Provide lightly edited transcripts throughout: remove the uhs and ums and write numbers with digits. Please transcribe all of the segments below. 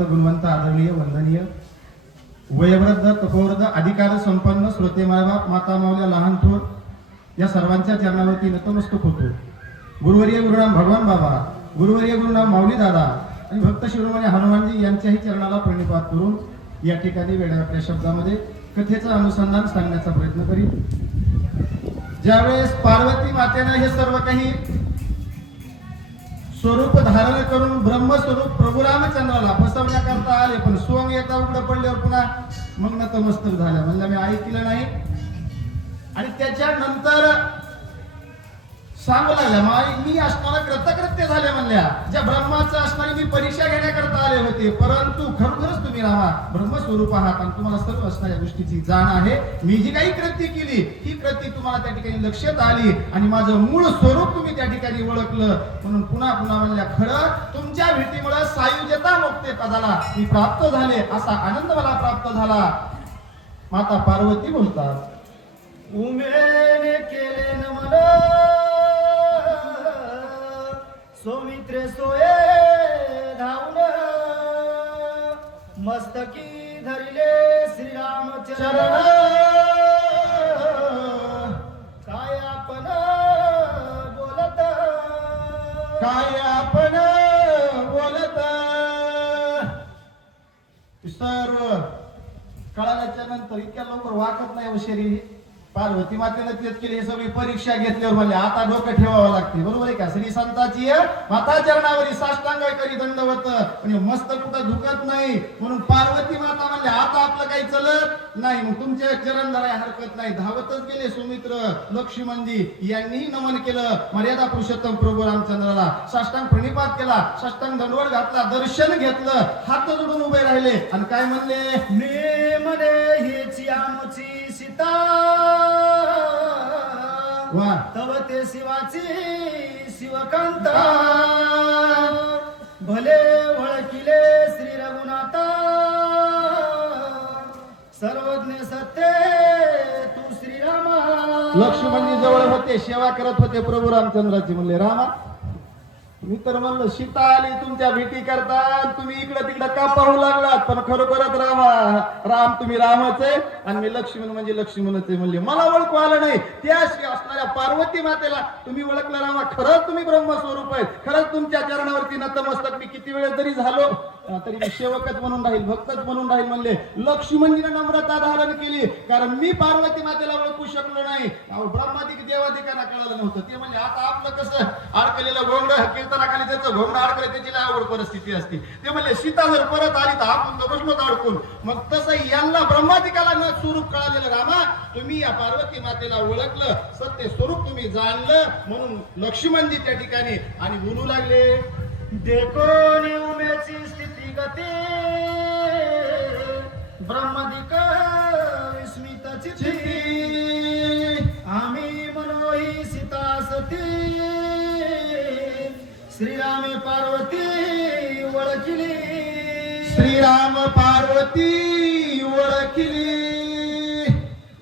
नामवंत गुणवंत आदरणीय वंदनीय वयोवृद्ध तपोवृद्ध अधिकार संपन्न श्रोते मायबाप माता मावल्या लहान थोर या सर्वांच्या चरणावरती नतमस्तक होतो. गुरुवर्य गुरुनाम भगवान बाबा, गुरुवर्य गुरुनाम माऊली दादा आणि भक्त शिरोमणी हनुमानजी यांच्याही चरणाला प्रणिपात करून या ठिकाणी वेगळ्या शब्दामध्ये कथेचं अनुसंधान सांगण्याचा प्रयत्न करीन. ज्यावेळेस पार्वती मातेनं हे सर्व काही स्वरूप धारण करून ब्रह्मस्वरूप प्रभू रामचंद्राला फसवण्याकरता आले, पण सोंग एकदा उघडं पडल्यावर पुन्हा मग नतमस्तक झाल्या. म्हणलं मी ऐकलं नाही. आणि त्याच्यानंतर सांगू लागल्या मी असताना कृतकृत्य झाले म्हणल्या. ज्या ब्रह्माचं असताना मी परीक्षा घेण्याकरता आले होते, परंतु खरोखरच तुम्ही रामा ब्रह्मस्वरूप आहात आणि तुम्हाला सर्व असणाऱ्या गोष्टीची जाण आहे. मी जी काही कृती केली ही कृती तुम्हाला त्या ठिकाणी लक्षात आली आणि माझं मूळ स्वरूप तुम्ही त्या ठिकाणी ओळखलं. म्हणून पुन्हा पुन्हा म्हणल्या खरं तुमच्या भेटीमुळे सायुज्यता मुक्ती पदाला मी प्राप्त झाले, असा आनंद मला प्राप्त झाला. माता पार्वती बोलतात, उमेने केले नमन सौमित्रे सोये धावून मस्तकी धरिले श्रीराम चरण. काय आपण बोलत, काय आपण बोलत. सर्व कळाल्याच्या नंतर इतक्या लवकर वाकत नाही शरीर. पार्वती मातेनं तेच केली. हे सगळी परीक्षा घेतल्यावर म्हणले आता डोकं ठेवावं लागते. बरोबर आहे का? श्री संताची माता चरणावरी साष्टांग करी दंडवत म्हणजे मस्त कुठं झुकत नाही. म्हणून पार्वती माता म्हणले आता आपलं काही चलत नाही, मग तुमचे चरण धराय हरकत नाही. धावतच गेले सुमित्र लक्ष्मणजी यांनीही नमन केलं मर्यादा पुरुषोत्तम प्रभू रामचंद्राला. साष्टांग प्रणिपात केला, साष्टांग दंडवत घातला, दर्शन घेतलं, हात जोडून उभे राहिले आणि काय म्हणले, मी म्हणे हीच आमची सीता वा तव ते शिवाची शिवकांता. भले ओळखिले श्री रघुनाथा सर्वज्ञ सत्य तू श्रीरामा. लक्ष्मणजी जवळ होते, सेवा करत होते प्रभू रामचंद्राची. म्हणले रामा मी तर म्हणलं सीता आली तुमच्या भेटी करता, तुम्ही इकडं तिकडं का पाहू लागलात, पण खरोखरच राम तुम्ही रामच आहे आणि मी लक्ष्मण म्हणजे लक्ष्मणच आहे. म्हणले मला ओळखू आलं नाही, त्याशी असणाऱ्या पार्वती मातेला तुम्ही ओळखलं रामा. खरंच तुम्ही ब्रह्मस्वरूप आहेत, खरंच तुमच्या चरणावरती नतमस्तक मी किती वेळ जरी झालो तरी मी सेवकच म्हणून राहील, भक्तच म्हणून राहील. म्हणले लक्ष्मणजीने नम्रता धारण केली, कारण मी पार्वती मातेला ओळखू शकलो नाही. ब्रह्मादिक देवादिकांना कळलं नव्हतं. ते म्हणजे आता आपलं कसं अडकलेलं घोंगड कीर्तनाखाली त्याचं घोंगड अडकलं त्याची आवड परिस्थिती असते. ते म्हणले सीता जर परत आली तर आपण बसलो अडकून. मग तसं यांना ब्रह्मादिकाला न स्वरूप कळालेलं रामा तुम्ही या पार्वती मातेला ओळखलं, सत्य स्वरूप तुम्ही जाणलं. म्हणून लक्ष्मणजी त्या ठिकाणी आणि बोलू लागले, देखो उमेची स्थिती गती ब्रह्मदिक विस्मित चित्ती. आम्ही मनोही सीता सती श्रीरामे पार्वती ओळखिली. श्रीराम पार्वती ओळखिली.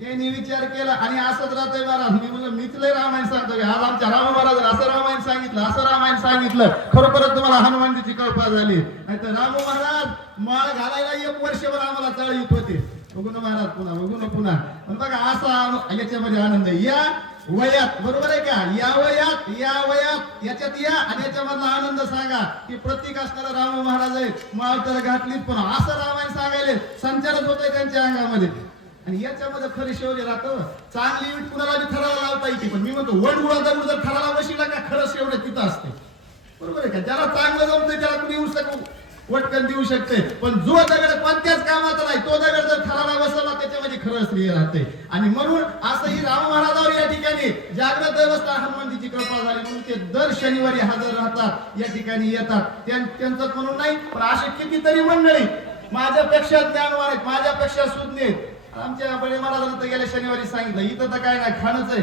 यांनी विचार केला आणि असंच राहतंय महाराज. मी म्हणलं मीच लय रामायण सांगतो, आज आमच्या राम महाराज असं रामायण सांगितलं, असं रामायण सांगितलं. खरोखरच तुम्हाला हनुमानजीची कल्पना झाली. नाहीतर राम महाराज माळ घालायला 1 वर्षभर आम्हाला चळीत होते. बघू ना महाराज पुन्हा, बघू ना पुन्हा. पण बघा असा याच्यामध्ये आनंद आहे. या वयात बरोबर आहे का, या वयात याच्यात या आणि याच्यामधला आनंद सांगा. की प्रतीक असणारा राम महाराज आहे. माळ तर घातलीच पण असं रामायण सांगायले संचारच होत आहे त्यांच्या अंगामध्ये. आणि याच्यामध्ये खरी शेवले राहतं. चांगली वीट कुणाला बी थराला लावता येते, पण मी म्हणतो वड उडा जर थराला बसला का खरं शेवटे तिथं असते. बरोबर आहे का? ज्याला चांगलं जमतंय त्याला कुणी येऊ वटकन देऊ शकते, पण जो दगड कोणत्याच कामाचा नाही तो दगड जर थराला बसवला त्याच्यामध्ये खरं स्त्रिय राहते. आणि म्हणून असंही राम महाराजावर या ठिकाणी जागृत अवस्था हनुमानजीची कृपा झाली म्हणून ते दर शनिवारी हजर राहतात, या ठिकाणी येतात. त्यांचं म्हणून नाही, पण अशी कितीतरी मंडळी माझ्यापेक्षा ज्ञानवान आहेत, माझ्यापेक्षा सुज्ञ आहेत. आमच्या बडे महाराजांना तर गेल्या शनिवारी सांगितलं इथं तर काय नाही खाणच आहे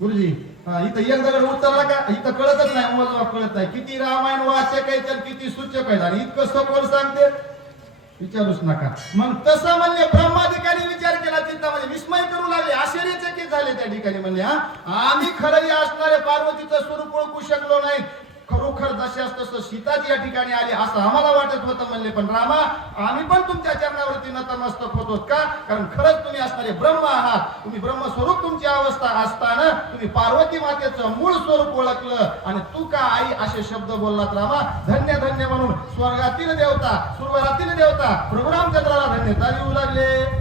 गुरुजी. इथं एक दगड उतरला का इथं कळतच नाही, मोजमाप कळत नाही. किती रामायण वाचक आहे तर किती सूचक आहेत आणि इतकं सखोल सांगते विचारूच नका. मग तसं म्हणले ब्रह्मादिकांनी विचार केला, चिंतामध्ये विस्मय करू लागले, आश्चर्यचकित झाले त्या ठिकाणी. म्हणले आम्ही खरंही असणारे पार्वतीचं स्वरूप ओळखू शकलो नाही. खरोखर जशास तसं सीताच या ठिकाणी आली असं आम्हाला वाटत होतं म्हणले, पण रामा आम्ही पण तुमच्या चरणावरती नतमस्तक होतो का? कारण खरंच तुम्ही असणारे ब्रह्म आहात. तुम्ही ब्रह्मस्वरूप तुमची अवस्था असताना तुम्ही पार्वती मातेचं मूळ स्वरूप ओळखलं आणि तू का आई असे शब्द बोललात रामा. धन्य धन्य म्हणून स्वर्गातील देवता, सुरवरातील देवता प्रभू रामचंद्राला धन्यता देऊ लागले.